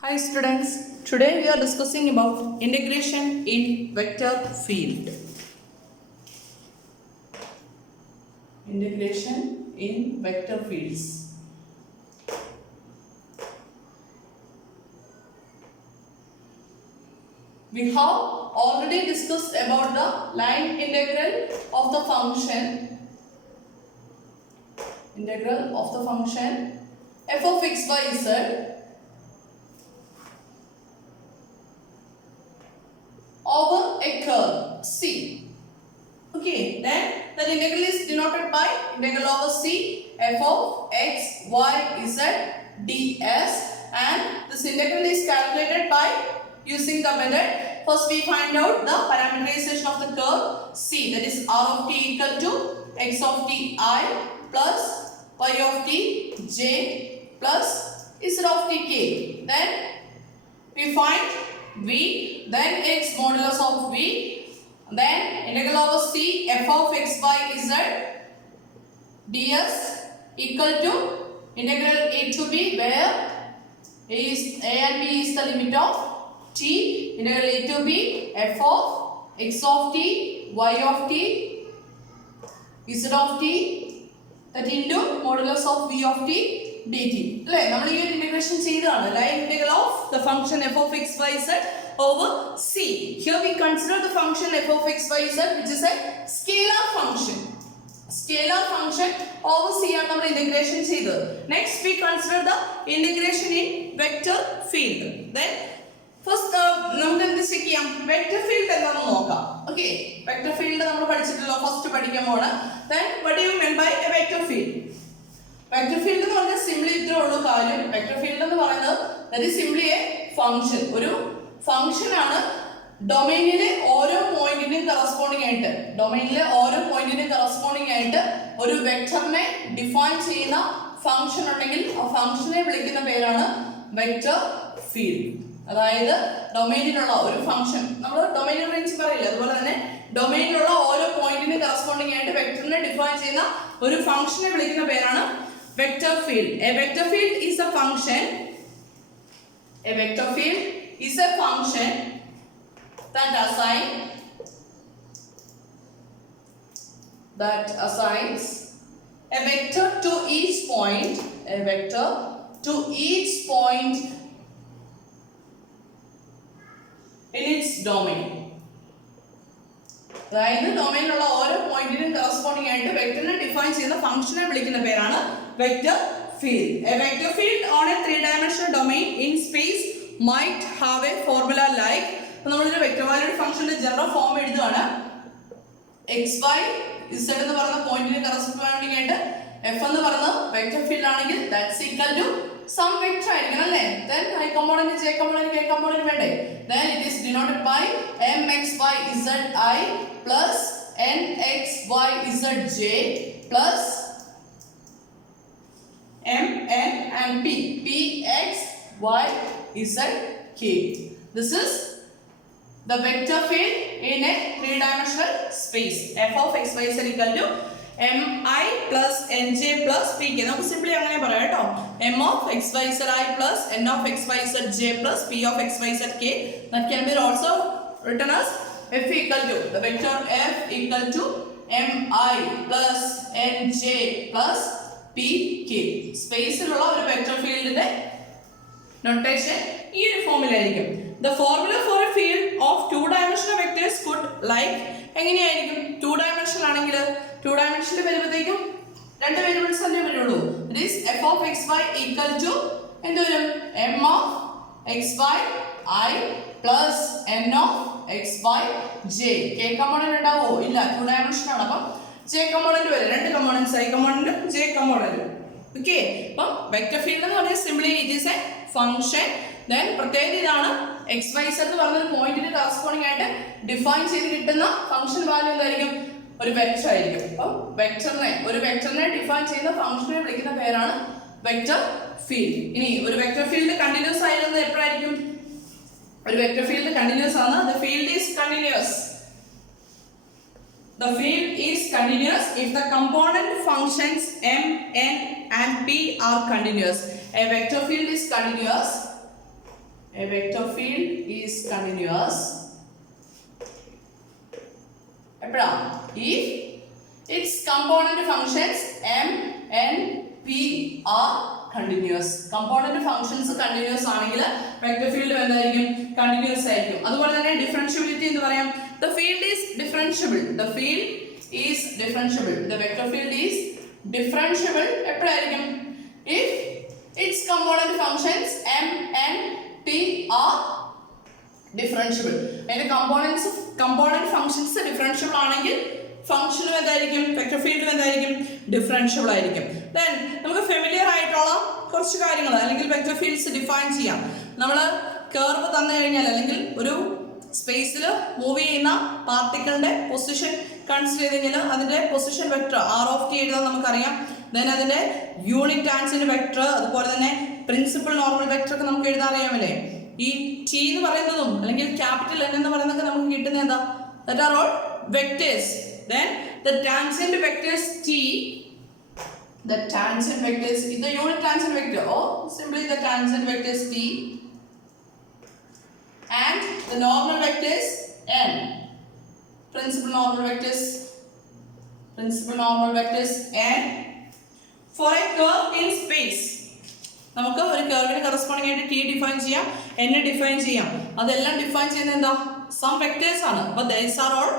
Hi students, today we are discussing about integration in vector field. Integration in vector fields. We have already discussed about the line integral of the function. Integral of the function f of x by z over a curve C. Okay, then the integral is denoted by integral over C f of x, y, z ds, and this integral is calculated by using the method. First we find out the parameterization of the curve C, that is r of t equal to x of t I plus y of t j plus z of t k. Then we find v, then x modulus of v, then integral over c f of x by z ds equal to integral a to b, where a and b is the limit of t, integral a to b f of x of t, y of t, z of t, that into modulus of v of t dt. നമ്മൾ ഈ ഒരു integration ചെയ്തതാണ് line integral of the function f of x y z over c. Here we consider the function f of x y z which is a scalar function. Scalar function over c ആണ് നമ്മൾ integration ചെയ്തത്. Next we consider the integration in vector field. Then first നമുക്ക് എന്ത് check ചെയ്യാം, vector field എന്താണെന്ന് നോക്കാം. Okay, vector field നമ്മൾ പഠിച്ചിട്ടുള്ളൂ, first പഠിക്കാൻ പോവാണ്. Then what do you mean by a vector field? Vector field എന്ന് പറഞ്ഞാൽ സിംപ്ലി ഇത്രേ ഉള്ളൂ കാര്യം. വെക്ടർ ഫീൽഡ് എന്ന് പറയുന്നത് that is simply a function, ഒരു ഫംഗ്ഷൻ ആണ്. ഡൊമൈനിലെ ഓരോ പോയിന്റിനും കറസ്പോണ്ടിങ് ആയിട്ട്, ഡൊമൈനിലെ ഓരോ പോയിന്റിനും കറസ്പോണ്ടിങ് ആയിട്ട് ഒരു വെക്ടറിനെ ഡിഫൈൻ ചെയ്യുന്ന ഫംഗ്ഷൻ ഉണ്ടെങ്കിൽ ആ ഫംഗ്ഷനെ വിളിക്കുന്ന പേരാണ് വെക്ടർ ഫീൽഡ്. അതായത് ഡൊമൈനിലുള്ള ഒരു ഫംഗ്ഷൻ, നമ്മൾ ഡൊമൈൻ റേഞ്ച് പറയില്ല, അതുപോലെ തന്നെ ഡൊമൈനിലുള്ള ഓരോ പോയിന്റിനും കറസ്പോണ്ടിങ് ആയിട്ട് വെക്ടറിനെ ഡിഫൈൻ ചെയ്യുന്ന ഒരു ഫംഗ്ഷനെ വിളിക്കുന്ന പേരാണ് vector field. A vector field is a function. A vector field is a function that assigns a vector to each point. A vector to each point in its domain. അതായത് ഡൊമൈനിലുള്ള ഓരോ പോയിന്റിനും corresponding ആയിട്ട് വെക്ടറിനെ define ചെയ്യുന്ന ഫംഗ്ഷനെ വിളിക്കുന്ന പേരാണ് vector field. A vector field on a three-dimensional domain in space might have a formula like, നമ്മളൊരു vector valued ഫംഗ്ഷന്റെ ജനറൽ ഫോം എഴുതുകയാണ്. x y z എന്ന് പറയുന്ന പോയിന്റിന് കറസ്പോണ്ടിങ് ആയിട്ട് f എന്ന് പറയുന്ന വെക്ടർ ഫീൽഡ് ആണെങ്കിൽ that's equal to some vector ആയിരിക്കണം അല്ലേ. Then I component, j component, k component വേണ്ടേ. Then it is denoted by mxy zi plus nxy zj plus mn and px y zk. This is the vector field in a three-dimensional space. f of x y z equal to mi plus nj plus pk. നമുക്ക് simply അങ്ങനെ പറയാം കേട്ടോ. m of x y z I plus n of x y z j plus p of x y z k. That can be also written as f equal to, the vector f equal to mi plus nj plus pk. സ്പേസിലുള്ള ഒരു vector ഫീൽഡിന്റെ notation ഈ ഒരു ഫോമിലായിരിക്കും. The formula for a field of two-dimensional vectors could like, എങ്ങനെയായിരിക്കും? To dimension ആണെങ്കിൽ to ഡയമെൻഷനിൽ വരുമ്പോഴത്തേക്കും രണ്ട് variables തന്നെ വരുള്ളൂ. It is f of x y equal to എന്ത് വരും? m of x y I plus n of x y j. k component ഉണ്ടാവോ? ഇല്ല, ടു ഡയമെൻഷൻ ആണ്. അപ്പം j കമ്പോണന്റ് വരും, രണ്ട് കമ്പോണന്റ്സ് i കമ്പോണന്റും j കമ്പോണന്റും. ഓക്കെ, അപ്പം വെക്ടർ ഫീൽഡ് എന്ന് പറഞ്ഞാൽ simply it is A function. Then പ്രത്യേകത ഇതാണ്, എക്സ് വൈ സെഡ് എന്ന് പറഞ്ഞൊരു പോയിന്റിന് കറസ്പോണ്ടിങ് ആയിട്ട് ഡിഫൈൻ ചെയ്ത് കിട്ടുന്ന ഫംഗ്ഷൻ വാല്യൂ എന്തായിരിക്കും? ഒരു വെക്ടർ ആയിരിക്കും. അപ്പം ഒരു വെക്ടറിനെ ഡിഫൈൻ ചെയ്യുന്ന ഫംഗ്ഷനെ വിളിക്കുന്ന പേരാണ് വെക്ടർ ഫീൽഡ്. ഇനി ഒരു വെക്ടർ ഫീൽഡ് കണ്ടിന്യൂസ് ആയിരുന്നത് എപ്പോഴായിരിക്കും? ഒരു വെക്ടർ ഫീൽഡ് കണ്ടിന്യൂസ് ആണ്. The field is continuous. The field is continuous if the component functions m, n and p are continuous. A vector field is continuous a vector field is continuous if its component functions m, n, p are continuous. Component functions continuous ആണെങ്കിൽ vector field എന്തായിരിക്കും? Continuous ആയിരിക്കും. അതുപോലെ തന്നെ differentiability എന്ന് പറയാം. The field is differentiable. The field is differentiable. The vector field is differentiable എപ്പോഴായിരിക്കും? If its component functions m, n, p are differentiable. അതിന്റെ component functions differentiable ആണെങ്കിൽ ഫംഗ്ഷനും എന്തായിരിക്കും? വെക്ടർ ഫീൽഡും എന്തായിരിക്കും? ഡിഫറൻഷ്യബിൾ ആയിരിക്കും. ദെൻ നമുക്ക് ഫെമിലിയർ ആയിട്ടുള്ള കുറച്ച് കാര്യങ്ങൾ അല്ലെങ്കിൽ വെക്ടർ ഫീൽഡ്സ് ഡിഫൈൻ ചെയ്യാം. നമ്മൾ കർവ് തന്നു കഴിഞ്ഞാൽ അല്ലെങ്കിൽ ഒരു സ്പേസിൽ മൂവ് ചെയ്യുന്ന പാർട്ടിക്കിളിന്റെ പൊസിഷൻ കൺസിഡർ ചെയ്ത് കഴിഞ്ഞാൽ അതിന്റെ പൊസിഷൻ വെക്ടർ r(t) എഴുതാൻ നമുക്കറിയാം. ദെൻ അതിന്റെ യൂണിറ്റ് ടാൻജന്റ് വെക്ടർ അതുപോലെ തന്നെ പ്രിൻസിപ്പൽ നോർമൽ വെക്ടർ ഒക്കെ നമുക്ക് എഴുതാൻ അറിയാമല്ലേ. ഈ ടി എന്ന് പറയുന്നതും അല്ലെങ്കിൽ ക്യാപിറ്റൽ N എന്ന് പറയുന്നതൊക്കെ നമുക്ക് കിട്ടുന്നത് എന്താ? That are all vectors. Then the tangent vectors t, the tangent vectors is the unit tangent vector or simply the tangent vectors t and the normal vectors n, principal normal vectors n for a curve in space. നമുക്ക് ഒരു കർവിന് corresponding ആയിട്ട് t define ചെയ്യാം, n define ചെയ്യാം. അതെല്ലാം define ചെയ്യുന്നത് എന്താ? Some vectors ആണ്. but these are all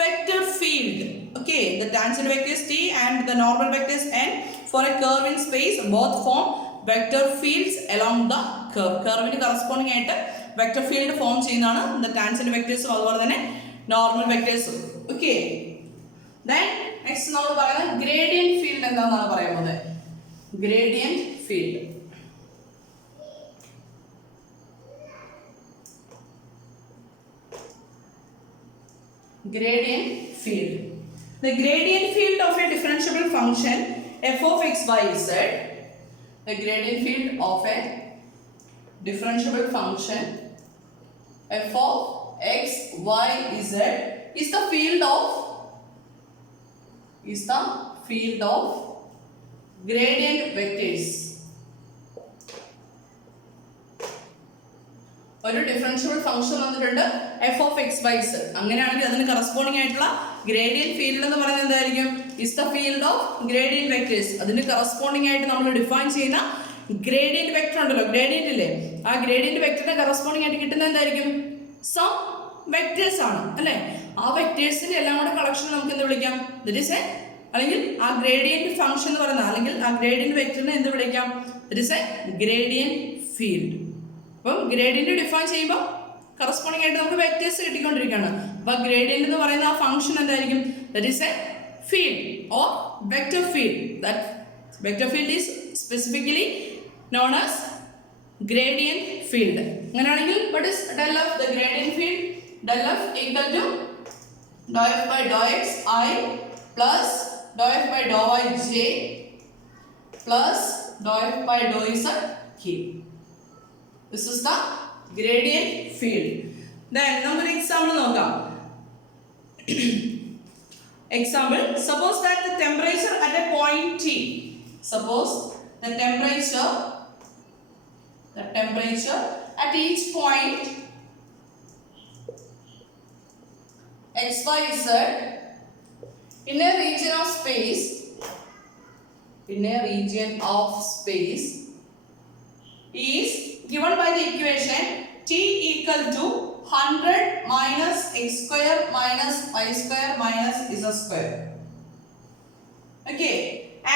vector field. Okay, the tangent vectors t and the normal vectors n for a curve in space both form vector fields along the curve. കർവിന് corresponding ആയിട്ട് vector field form ചെയ്യുന്നതാണ് the tangent vectors അതുപോലെ തന്നെ normal vectors. Okay, then next നമ്മൾ പറയുന്നത് gradient field എന്താണെന്നാണ് പറയുന്നത്. gradient field. Gradient field. The gradient field of a differentiable function f of x, y, z. The gradient field of a differentiable function f of x, y, z is the field of gradient vectors. ഒരു differentiable function വന്നിട്ടുണ്ട് f of x by z. അങ്ങനെയാണെങ്കിൽ അതിന് corresponding ആയിട്ടുള്ള gradient field എന്ന് പറയുന്നത് എന്തായിരിക്കും? Is the field of gradient vectors. അതിന് corresponding ആയിട്ട് നമ്മൾ ഡിഫൈൻ ചെയ്യുന്ന ഗ്രേഡിയന്റ് വെക്ടർ ഉണ്ടല്ലോ, ഗ്രേഡിയന്റ് ഇല്ലേ, ആ ഗ്രേഡിയന്റ് വെക്ടറിന് കറസ്പോണ്ടിങ് ആയിട്ട് കിട്ടുന്നത് എന്തായിരിക്കും? സം വെക്ടേഴ്സ് ആണ് അല്ലേ. ആ വെക്ടേഴ്സിന്റെ എല്ലാം കൂടെ കളക്ഷൻ നമുക്ക് എന്ത് വിളിക്കാം? ദാറ്റ് ഈസ് എ, അല്ലെങ്കിൽ ആ ഗ്രേഡിയന്റ് ഫംഗ്ഷൻ എന്ന് പറയുന്നത് അല്ലെങ്കിൽ ആ ഗ്രേഡിയന്റ് വെക്ടറിനെ എന്ത് വിളിക്കാം? That is A gradient field. അപ്പം ഗ്രേഡിയന്റ് ഡിഫൈൻ ചെയ്യുമ്പോൾ കറസ്പോണ്ടിങ് ആയിട്ട് നമുക്ക് വെക്ടേഴ്സ് കിട്ടിക്കൊണ്ടിരിക്കുകയാണ്. അപ്പോൾ ഗ്രേഡിയന്റ് എന്ന് പറയുന്ന ആ ഫംഗ്ഷൻ എന്തായിരിക്കും? That is A field or vector field. That vector field is specifically known as gradient field. അങ്ങനെയാണെങ്കിൽ what is del of the gradient field? Del f equal to dou f by dou x I plus dou f by dou y j plus dou f by dou z k. This is the gradient field. Then നമുക്ക് example നോക്കാം. Example, suppose that the temperature at a point t, suppose the temperature at each point x, y, z in a region of space is given by the equation t equal to 100 minus x square minus y square minus z square. Okay,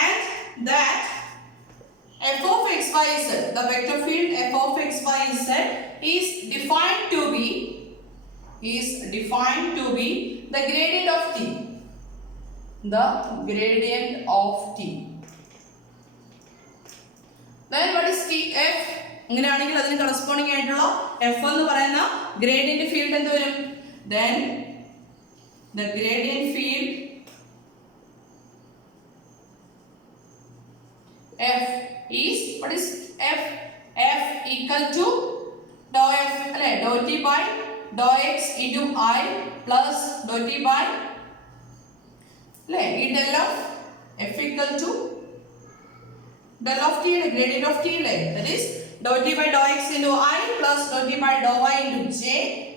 and that f of x, y, z, the vector field f of x, y, z is defined to be the gradient of t. The gradient of t. Then what is t? F. അങ്ങനെയാണെങ്കിൽ അതിന് corresponding ആയിട്ടുള്ള F എന്ന് പറയുന്ന gradient field എന്ത് വരും? Then the gradient field F is, what is F? F equal to dou f അല്ലെ, dou t by dou x into I plus dou t by അല്ലെ ഈ del of F equal to del of t, gradient of t അല്ലെ, that is dou t by dou x into I plus rho t by dou y into j